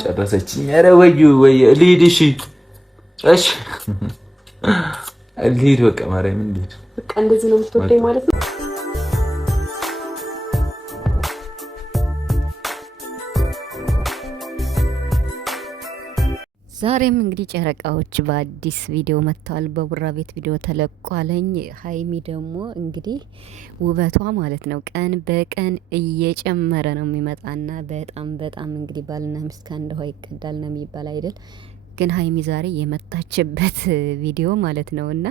ጨረሰችኝ። ኧረ ወይ ልሂድ። እሺ ልሂድ በቃ ማርያምን ልሂድ። በቃ እንደዚህ ነው የምትወደኝ ማለት ነው? ዛሬም እንግዲህ ጨረቃዎች በአዲስ ቪዲዮ መጥተዋል። በቡራ ቤት ቪዲዮ ተለቋለኝ። ሀይሚ ደግሞ እንግዲህ ውበቷ ማለት ነው ቀን በቀን እየጨመረ ነው የሚመጣና በጣም እንግዲህ ባልና ሚስት ከአንድ ውሃ ይቀዳል ነው የሚባል አይደል? ግን ሀይሚ ዛሬ የመጣችበት ቪዲዮ ማለት ነው እና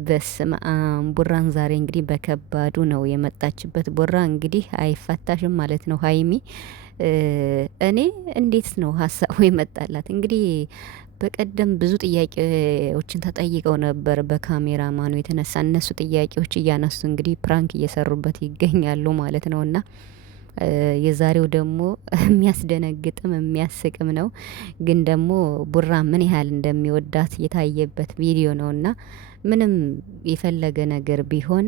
በስመ አብ ቡራን ዛሬ እንግዲህ በከባዱ ነው የመጣችበት። ቡራ እንግዲህ አይፈታሽም ማለት ነው ሀይሚ። እኔ እንዴት ነው ሀሳቡ የመጣላት? እንግዲህ በቀደም ብዙ ጥያቄዎችን ተጠይቀው ነበር በካሜራ ማኑ የተነሳ እነሱ ጥያቄዎች እያነሱ እንግዲህ ፕራንክ እየሰሩበት ይገኛሉ ማለት ነው እና የዛሬው ደግሞ የሚያስደነግጥም የሚያስቅም ነው። ግን ደግሞ ቡራ ምን ያህል እንደሚወዳት የታየበት ቪዲዮ ነውና ምንም የፈለገ ነገር ቢሆን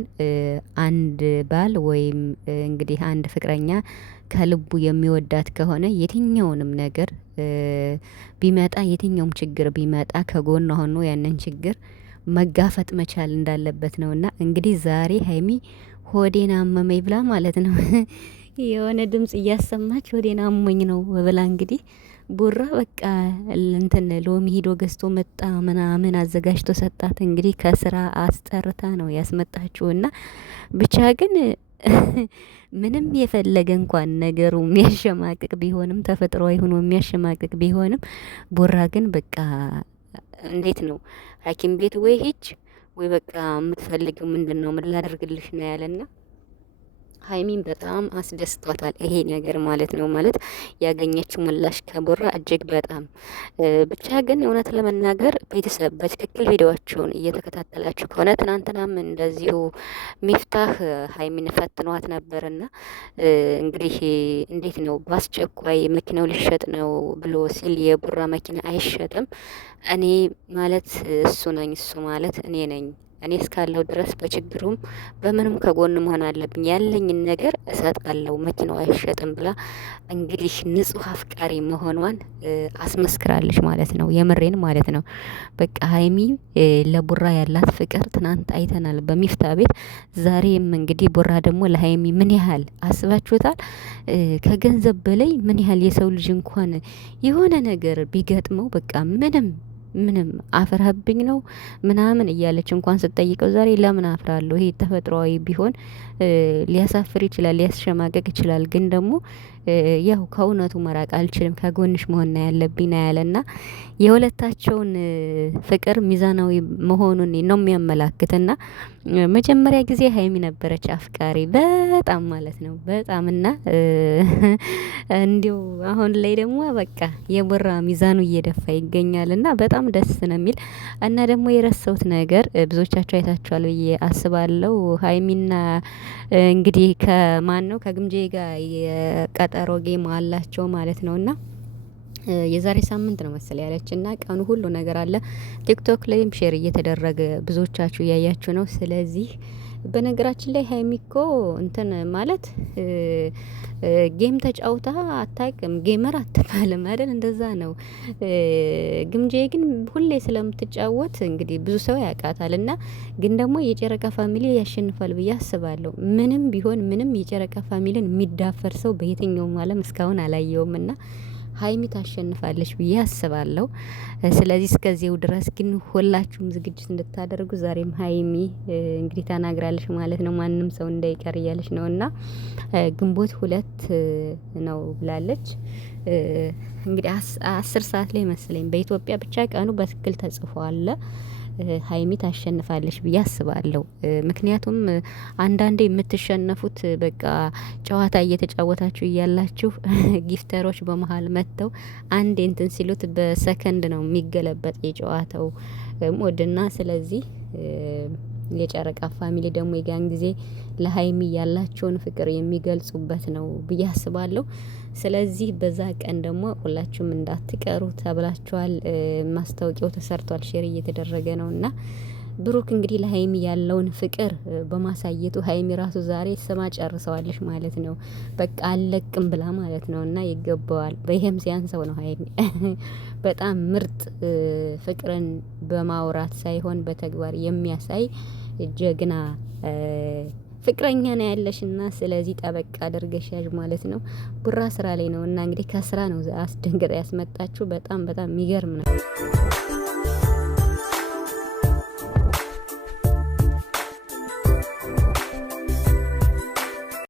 አንድ ባል ወይም እንግዲህ አንድ ፍቅረኛ ከልቡ የሚወዳት ከሆነ የትኛውንም ነገር ቢመጣ የትኛውም ችግር ቢመጣ ከጎኗ ሆኖ ያንን ችግር መጋፈጥ መቻል እንዳለበት ነውና እንግዲህ ዛሬ ሀይሚ ሆዴን አመመኝ ብላ ማለት ነው የሆነ ድምጽ እያሰማች ሆዴን አሞኝ ነው ብላ እንግዲህ ቡራ በቃ እንትን ሎሚ ሂዶ ገዝቶ መጣ ምናምን አዘጋጅቶ ሰጣት። እንግዲህ ከስራ አስጠርታ ነው ያስመጣችውና ብቻ ግን ምንም የፈለገ እንኳን ነገሩ የሚያሸማቅቅ ቢሆንም ተፈጥሯዊ ሆኖ የሚያሸማቅቅ ቢሆንም ቡራ ግን በቃ እንዴት ነው ሐኪም ቤት ወይ ሂጅ ወይ በቃ የምትፈልጊው ምንድነው ምን ላደርግልሽ ነው ያለና ሀይሚን በጣም አስደስቷታል ይሄ ነገር ማለት ነው። ማለት ያገኘችው ምላሽ ከቡራ እጅግ በጣም ብቻ ግን እውነት ለመናገር ቤተሰብ በትክክል ቪዲዮዋቸውን እየተከታተላችሁ ከሆነ ትናንትናም እንደዚሁ ሚፍታህ ሀይሚን ፈትኗት ነበርና እንግዲህ እንዴት ነው በአስቸኳይ መኪናው ሊሸጥ ነው ብሎ ሲል የቡራ መኪና አይሸጥም፣ እኔ ማለት እሱ ነኝ፣ እሱ ማለት እኔ ነኝ፣ እኔ እስካለሁ ድረስ በችግሩም በምንም ከጎን መሆን አለብኝ፣ ያለኝን ነገር እሰጣለሁ፣ መኪናው አይሸጥም ብላ እንግዲህ ንጹህ አፍቃሪ መሆኗን አስመስክራለች ማለት ነው። የምሬን ማለት ነው። በቃ ሀይሚ ለቡራ ያላት ፍቅር ትናንት አይተናል በሚፍታ ቤት። ዛሬም እንግዲህ ቡራ ደግሞ ለሀይሚ ምን ያህል አስባችሁታል? ከገንዘብ በላይ ምን ያህል የሰው ልጅ እንኳን የሆነ ነገር ቢገጥመው በቃ ምንም አፍረህብኝ ነው ምናምን እያለች እንኳን ስትጠይቀው ዛሬ ለምን አፍራለሁ? ይሄ ተፈጥሯዊ ቢሆን ሊያሳፍር ይችላል፣ ሊያስሸማቀቅ ይችላል። ግን ደግሞ ያው ከእውነቱ መራቅ አልችልም፣ ከጎንሽ መሆን ያለብኝ ነው ያለና የሁለታቸውን ፍቅር ሚዛናዊ መሆኑን ነው የሚያመላክትና መጀመሪያ ጊዜ ሀይሚ ነበረች አፍቃሪ በጣም ማለት ነው በጣም እና እንዲው አሁን ላይ ደግሞ በቃ የቡራ ሚዛኑ እየደፋ ይገኛልና በጣም ደስ ነው የሚል እና ደግሞ የረሳሁት ነገር ብዙዎቻችሁ አይታችኋል ብዬ አስባለሁ። ሀይሚና እንግዲህ ከማን ነው ከግምጄ ጋር የቀጠሮ ጌም አላቸው ማለት ነውና የዛሬ ሳምንት ነው መሰለ ያለችና ቀኑ ሁሉ ነገር አለ ቲክቶክ ላይም ሼር እየተደረገ ብዙዎቻችሁ እያያችሁ ነው። ስለዚህ በነገራችን ላይ ሀይሚኮ እንትን ማለት ጌም ተጫውታ አታውቅም፣ ጌመር አትባልም አይደል? እንደዛ ነው። ግምጄ ግን ሁሌ ስለምትጫወት እንግዲህ ብዙ ሰው ያውቃታል እና ግን ደግሞ የጨረቃ ፋሚሊ ያሸንፋል ብዬ አስባለሁ። ምንም ቢሆን ምንም የጨረቃ ፋሚሊን የሚዳፈር ሰው በየትኛውም ዓለም እስካሁን አላየውም እና ሀይሚ ታሸንፋለች ብዬ አስባለሁ። ስለዚህ እስከዚው ድረስ ግን ሁላችሁም ዝግጅት እንድታደርጉ ዛሬም ሀይሚ እንግዲህ ተናግራለች ማለት ነው። ማንም ሰው እንዳይቀር እያለች ነው እና ግንቦት 2 ነው ብላለች። እንግዲህ 10 ሰዓት ላይ መስለኝ በኢትዮጵያ ብቻ ቀኑ በትክክል ተጽፏል። ሀይሚ ታሸንፋለች ብዬ አስባለሁ። ምክንያቱም አንዳንዴ የምትሸነፉት በቃ ጨዋታ እየተጫወታችሁ እያላችሁ ጊፍተሮች በመሀል መጥተው አንዴ እንትን ሲሉት በሰከንድ ነው የሚገለበጥ የጨዋታው ሞድና ስለዚህ የጨረቃ ፋሚሊ ደግሞ የጋን ጊዜ ለሀይሚ ያላቸውን ፍቅር የሚገልጹበት ነው ብዬ አስባለሁ። ስለዚህ በዛ ቀን ደግሞ ሁላችሁም እንዳትቀሩ ተብላችኋል። ማስታወቂያው ተሰርቷል፣ ሼር እየተደረገ ነውና ብሩክ እንግዲህ ለሀይሚ ያለውን ፍቅር በማሳየቱ ሀይሚ ራሱ ዛሬ ስማ ጨርሰዋለች ማለት ነው። በቃ አለቅም ብላ ማለት ነው። እና ይገባዋል። በይሄም ሲያንሰው ነው ሀይሚ በጣም ምርጥ ፍቅርን በማውራት ሳይሆን በተግባር የሚያሳይ ጀግና ፍቅረኛ ነው ያለሽና ስለዚህ ጠበቅ አድርገሽ ያዥ ማለት ነው። ቡራ ስራ ላይ ነው እና እንግዲህ ከስራ ነው አስደንግጣ ያስመጣችሁ። በጣም የሚገርም ነው።